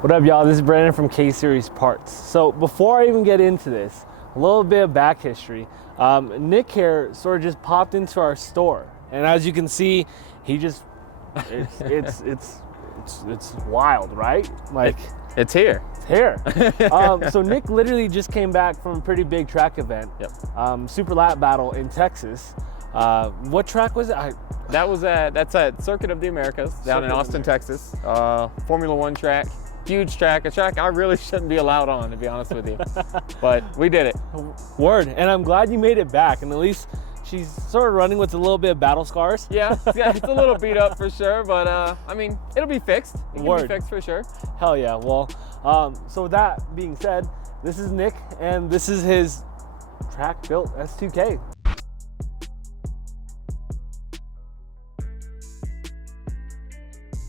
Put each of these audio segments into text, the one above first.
What up, y'all? This is Brandon from K-Series Parts. So before I even get into this, a little bit of back history. Nick here sort of just popped into our store, and as you can see, he just it's wild, right? Like it's here. It's here. So Nick literally just came back from a pretty big track event. Yep. Super lap battle in Texas. What track was it? That's at Circuit of the Americas down in Austin, Texas. Formula One track. Huge track, a track I really shouldn't be allowed on, to be honest with you. But we did it. Word, and I'm glad you made it back, and at least she's sort of running with a little bit of battle scars. Yeah, it's a little beat up for sure, but I mean, it'll be fixed. It can be fixed for sure. Hell yeah. Well, so with that being said, this is Nick, and this is his track-built S2K.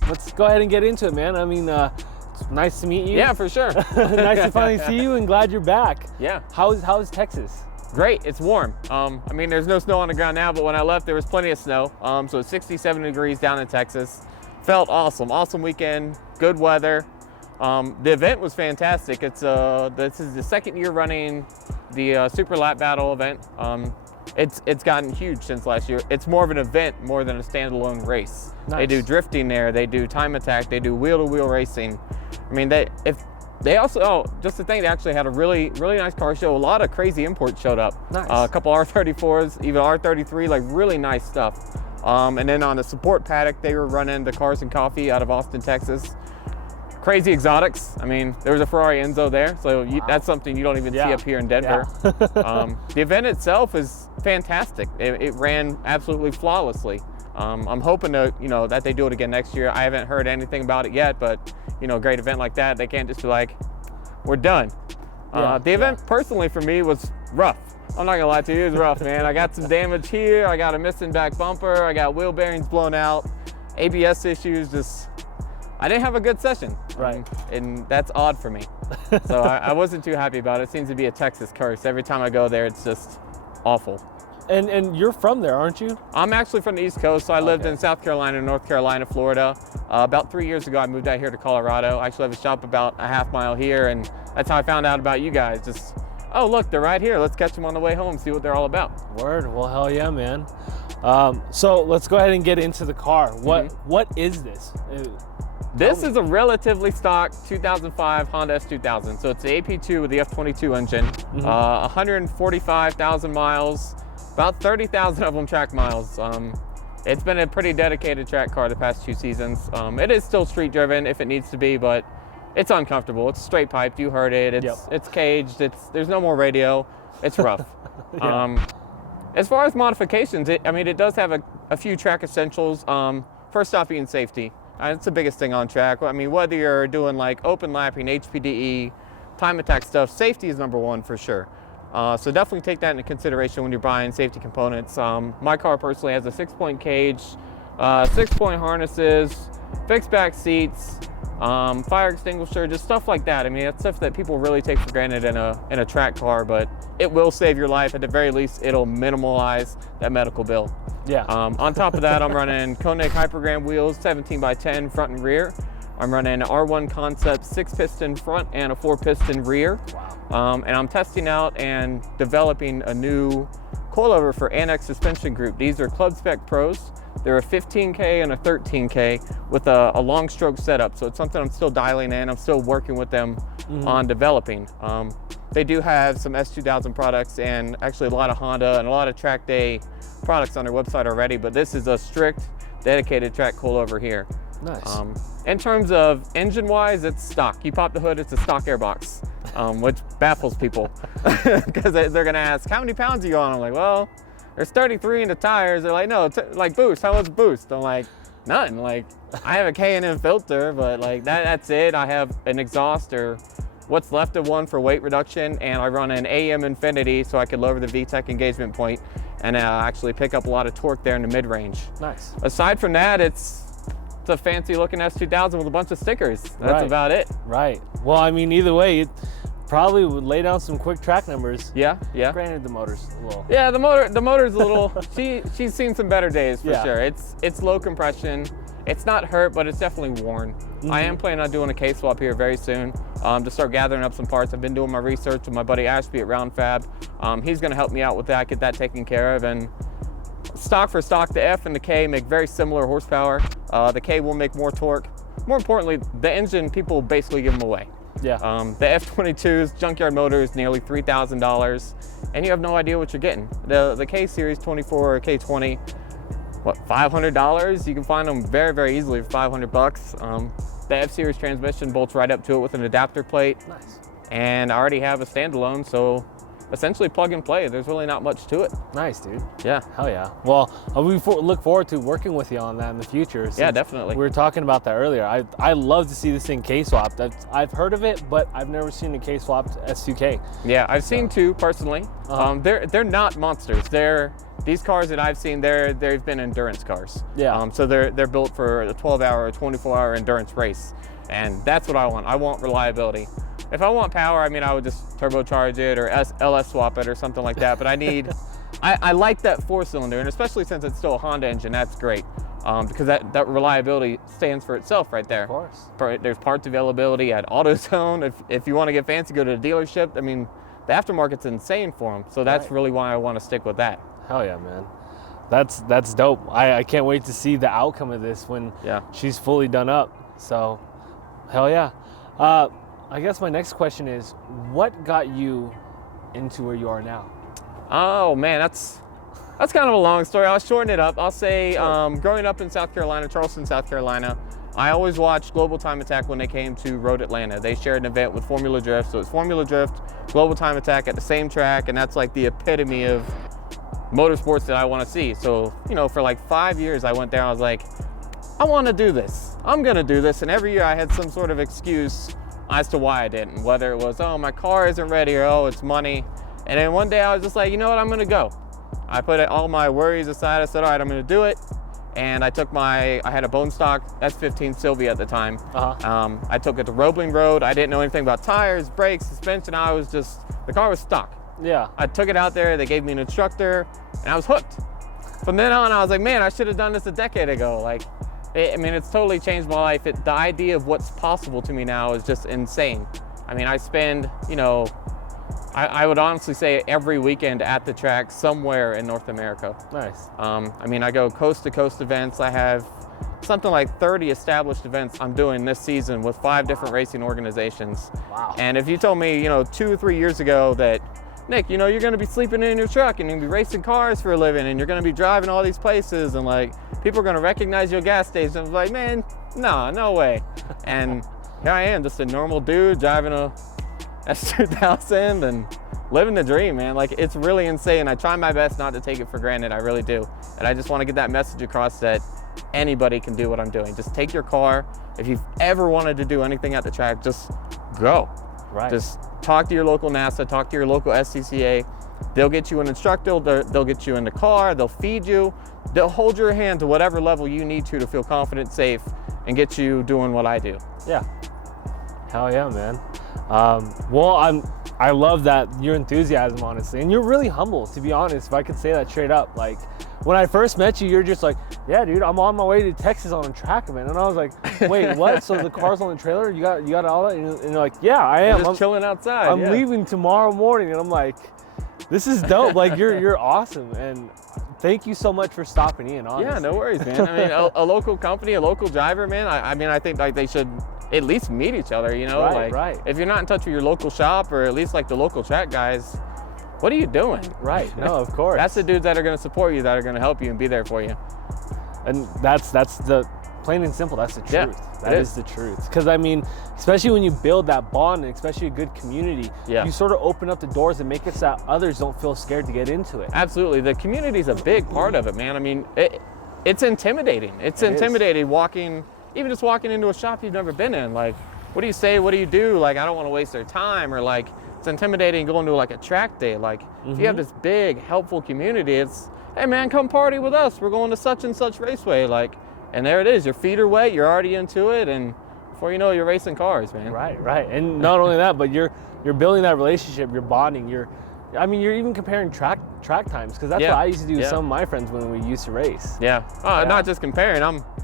Let's go ahead and get into it, man. I mean, nice to meet you. Yeah, for sure. Nice to finally see you, and glad you're back. Yeah. How's Texas? Great, it's warm. I mean, there's no snow on the ground now, but when I left, there was plenty of snow. So it's 67 degrees down in Texas. Felt awesome. Awesome weekend, good weather. The event was fantastic. This is the second year running the Super Lap Battle event. It's gotten huge since last year. It's more of an event more than a standalone race. Nice. They do drifting there, they do time attack, they do wheel-to-wheel racing. I mean, they also, just to think, they actually had a really nice car show. A lot of crazy imports showed up. Nice. A couple R34s, even R33, like really nice stuff. And then on the support paddock, they were running the Cars and Coffee out of Austin, Texas. Crazy exotics. I mean, there was a Ferrari Enzo there, so that's something you don't even see up here in Denver. Yeah. The event itself is fantastic. It ran absolutely flawlessly. I'm hoping that they do it again next year. I haven't heard anything about it yet, but a great event like that, they can't just be like, we're done. The event personally for me was rough. I'm not gonna lie to you, it was rough, man. I got some damage here, I got a missing back bumper, I got wheel bearings blown out, ABS issues, I didn't have a good session. Right. And that's odd for me. So I wasn't too happy about it. It seems to be a Texas curse. Every time I go there, it's just awful. And you're from there, aren't you? I'm actually from the East Coast, so I lived in South Carolina, North Carolina, Florida. About 3 years ago, I moved out here to Colorado. I actually have a shop about a half mile here, and that's how I found out about you guys. Just, oh, look, they're right here. Let's catch them on the way home, see what they're all about. Word, well, hell yeah, man. So let's go ahead and get into the car. What is this? This is a relatively stock 2005 Honda S2000. So it's the AP2 with the F22 engine, 145,000 miles, about 30,000 of them track miles. It's been a pretty dedicated track car the past 2 seasons. It is still street driven if it needs to be, but it's uncomfortable. It's straight piped, you heard it. It's caged, there's no more radio. It's rough. As far as modifications, it does have a few track essentials. First off, being safety. It's the biggest thing on track. I mean, whether you're doing like open lapping, HPDE, time attack stuff, safety is number one for sure. So definitely take that into consideration when you're buying safety components. My car personally has a 6-point cage, 6-point harnesses, fixed back seats, fire extinguisher, just stuff like that. I mean, it's stuff that people really take for granted in a track car, but it will save your life. At the very least, it'll minimize that medical bill. Yeah. On top of that, I'm running Koenig Hypergram wheels, 17x10 front and rear. I'm running R1 Concept 6-piston front and a 4-piston rear. Wow. And I'm testing out and developing a new coilover for Annex Suspension Group. These are Club Spec Pros. They're a 15K and a 13K with a long stroke setup. So it's something I'm still dialing in. I'm still working with them on developing. They do have some S2000 products and actually a lot of Honda and a lot of track day products on their website already, but this is a strict, dedicated track coilover here. Nice. In terms of engine-wise, it's stock. You pop the hood, it's a stock airbox, which baffles people because they're gonna ask, how many pounds are you on? I'm like, well, there's 33 in the tires. They're like, no, like boost, how much boost? I'm like, nothing. Like, I have a K&N filter, but like that's it. I have an exhaust or what's left of one for weight reduction, and I run an AM Infinity so I could lower the VTEC engagement point and actually pick up a lot of torque there in the mid-range. Nice. Aside from that, it's a fancy looking S2000 with a bunch of stickers. That's about it. Right. Well, I mean, either way, it probably would lay down some quick track numbers. Yeah, yeah. Granted, the motor's a little. Yeah, the motor's a little. She's seen some better days for sure. It's low compression. It's not hurt, but it's definitely worn. I am planning on doing a K swap here very soon to start gathering up some parts. I've been doing my research with my buddy Ashby at Round Fab. He's going to help me out with that, get that taken care of. And stock for stock, the F and the K make very similar horsepower. The K will make more torque. More importantly, the engine, people basically give them away. Yeah. The F22's junkyard motor is nearly $3,000, and you have no idea what you're getting. The K Series 24 or K20, what, $500? You can find them very, very easily for $500. The F Series transmission bolts right up to it with an adapter plate. Nice. And I already have a standalone, so essentially plug and play. There's really not much to it. Nice, dude. Yeah. Hell yeah. Well, we look forward to working with you on that in the future. Yeah, definitely. We were talking about that earlier. I love to see this thing K-swapped. I've heard of it, but I've never seen a K-swapped S2K. Yeah, I've seen two personally. They're not monsters. These cars that I've seen, they've been endurance cars. Yeah. So they're built for a 12-hour or 24-hour endurance race, and that's what I want. I want reliability. If I want power, I mean, I would just turbocharge it or LS swap it or something like that. But I like that 4-cylinder, and especially since it's still a Honda engine, that's great. Because that reliability stands for itself right there. Of course. There's parts availability at AutoZone. If you want to get fancy, go to the dealership. I mean, the aftermarket's insane for them. So that's really why I want to stick with that. Hell yeah, man. That's dope. I can't wait to see the outcome of this when she's fully done up. So, hell yeah. I guess my next question is, what got you into where you are now? Oh man, that's kind of a long story. I'll shorten it up. I'll say, growing up in South Carolina, Charleston, South Carolina, I always watched Global Time Attack when they came to Road Atlanta. They shared an event with Formula Drift, so it's Formula Drift, Global Time Attack at the same track, and that's like the epitome of motorsports that I want to see. So, you know, for like 5 years I went there, I was like, I want to do this. I'm going to do this. And every year I had some sort of excuse as to why I didn't, whether it was, oh, my car isn't ready, or oh, it's money. And then one day I was just like, you know what, I'm gonna go. I put all my worries aside. I said, all right, I'm gonna do it. And I had a bone stock S15 Sylvia at the time. I took it to Roebling Road. I didn't know anything about tires, brakes, suspension. The car was stock. Yeah. I took it out there, they gave me an instructor, and I was hooked. From then on, I was like, man, I should have done this a decade ago. Like, it's totally changed my life. The idea of what's possible to me now is just insane. I mean, I spend, I would honestly say every weekend at the track somewhere in North America. Nice. I mean, I go coast to coast events. I have something like 30 established events I'm doing this season with 5 different racing organizations. Wow. And if you told me, 2 or 3 years ago that, Nick, you're going to be sleeping in your truck and you're going to be racing cars for a living and you're going to be driving all these places and like people are going to recognize your gas station, I was like, man, no way. And here I am, just a normal dude driving a S2000 and living the dream, man. Like, it's really insane. I try my best not to take it for granted. I really do. And I just want to get that message across that anybody can do what I'm doing. Just take your car. If you've ever wanted to do anything at the track, just go. Right. Just talk to your local NASA, talk to your local SCCA. They'll get you an instructor, they'll get you in the car, they'll feed you, they'll hold your hand to whatever level you need to feel confident, safe, and get you doing what I do. Yeah. Hell yeah, man. I love that, your enthusiasm, honestly, and you're really humble, to be honest, if I could say that straight up. Like, when I first met you, you're just like, yeah, dude, I'm on my way to Texas on a track event. And I was like, wait, what? So the car's on the trailer? You got all that? And you're like, yeah, I am. I'm chilling outside. I'm leaving tomorrow morning. And I'm like, this is dope. Like, you're awesome. And thank you so much for stopping in, honestly. Yeah, no worries, man. I mean, a local company, a local driver, man, I think like they should at least meet each other, Right. If you're not in touch with your local shop or at least like the local track guys, what are you doing? Right. No, of course. That's the dudes that are going to support you, that are going to help you and be there for you. And that's the plain and simple. That's the truth. Yeah, that is the truth. Because I mean, especially when you build that bond, and especially a good community, you sort of open up the doors and make it so that others don't feel scared to get into it. Absolutely. The community is a big part of it, man. I mean, it's intimidating. It's intimidating walking into a shop you've never been in. Like, what do you say? What do you do? Like, I don't want to waste their time. Or like, it's intimidating going to like a track day. Like, if you have this big, helpful community, it's, hey man, come party with us. We're going to such and such raceway. Like, and there it is. Your feet are wet. You're already into it. And before you know it, you're racing cars, man. Right. And not only that, but you're building that relationship. You're bonding. You're I mean, you're even comparing track times, because that's what I used to do with some of my friends when we used to race. Yeah. Not just comparing.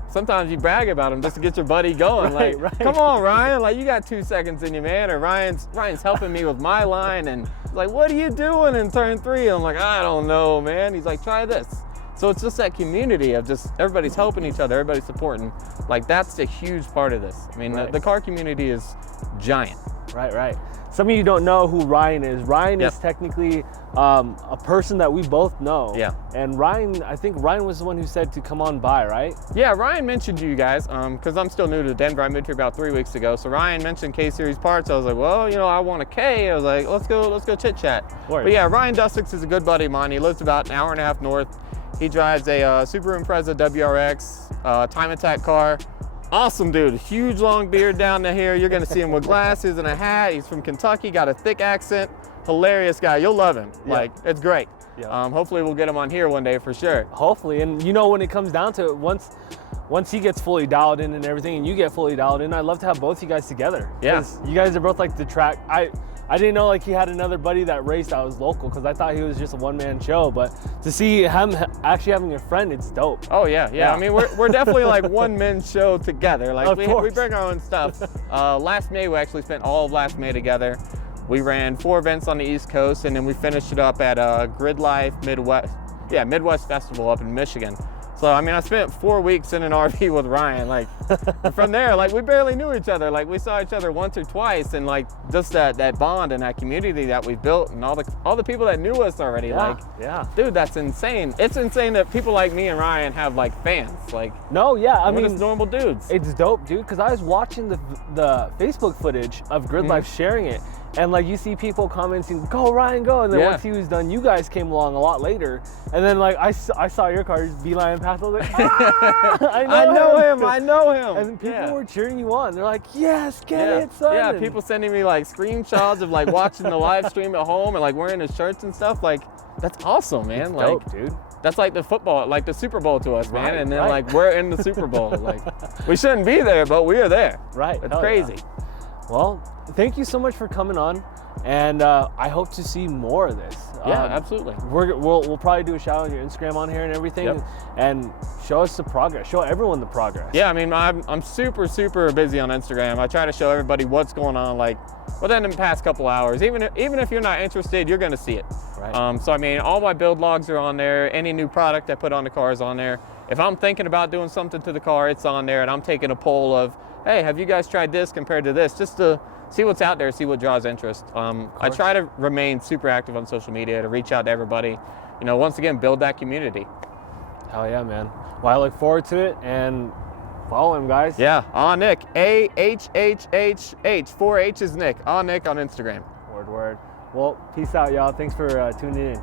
Sometimes you brag about them just to get your buddy going. Right, like, come on, Ryan. Like, you got 2 seconds in you, man. Or Ryan's helping me with my line, and he's like, what are you doing in turn 3? I'm like, I don't know, man. He's like, try this. So it's just that community of just everybody's helping each other, everybody's supporting. Like, that's a huge part of this. I mean, the car community is giant. Right. Some of you don't know who Ryan is. Ryan is technically a person that we both know. Yeah. And Ryan, I think Ryan was the one who said to come on by, right? Yeah, Ryan mentioned you guys, because I'm still new to Denver. I moved here about 3 weeks ago. So Ryan mentioned K-Series parts. I was like, well, I want a K. I was like, let's go chit chat. But yeah, Ryan Dustix is a good buddy of mine. He lives about an hour and a half north. He drives a Subaru Impreza WRX, time attack car. Awesome dude, huge long beard down to here. You're gonna see him with glasses and a hat. He's from Kentucky, got a thick accent. Hilarious guy, you'll love him. Like, it's great. Hopefully we'll get him on here one day for sure. Hopefully, and when it comes down to it, once he gets fully dialed in and everything, and you get fully dialed in, I'd love to have both you guys together. Yeah. You guys are both like the track. I didn't know like he had another buddy that raced that was local, because I thought he was just a one-man show. But to see him actually having a friend, it's dope. Oh yeah. I mean, we're definitely like one-man show together. Like, we bring our own stuff. Last May, we actually spent all of last May together. We ran 4 events on the East Coast, and then we finished it up at Grid Life Midwest Festival up in Michigan. So, I mean, I spent 4 weeks in an RV with Ryan. Like, from there, like, we barely knew each other. Like, we saw each other once or twice, and like, just that bond and that community that we built, and all the people that knew us already. Dude, that's insane. It's insane that people like me and Ryan have like fans. Like, I mean, just normal dudes. It's dope, dude. Because I was watching the Facebook footage of Grid Life sharing it. And like, you see people commenting, go Ryan, go. And then once he was done, you guys came along a lot later. And then like, I saw your car just beeline past. I was like, I know him. And people were cheering you on. They're like, yes, get it, son. Yeah, people sending me like screenshots of like watching the live stream at home and like wearing the shirts and stuff. Like, that's awesome, man. It's like, dope, dude. That's like the football, like the Super Bowl to us, man. And then like, we're in the Super Bowl. Like, we shouldn't be there, but we are there. Right. It's crazy. Yeah. Well, thank you so much for coming on, and I hope to see more of this. Yeah, absolutely. We'll probably do a shout out on your Instagram on here and everything, and show us the progress. Show everyone the progress. Yeah, I mean, I'm super busy on Instagram. I try to show everybody what's going on, like within the past couple hours. Even if you're not interested, you're gonna see it. Right. So I mean, all my build logs are on there. Any new product I put on the car is on there. If I'm thinking about doing something to the car, it's on there, and I'm taking a poll of, hey, have you guys tried this compared to this, just to see what's out there, see what draws interest. I try to remain super active on social media to reach out to everybody. Once again, build that community. Hell yeah, man. Well, I look forward to it, and follow him, guys. Yeah, Nick, AHHHH, 4 H's Nick, Nick on Instagram. Word. Well, peace out, y'all. Thanks for tuning in.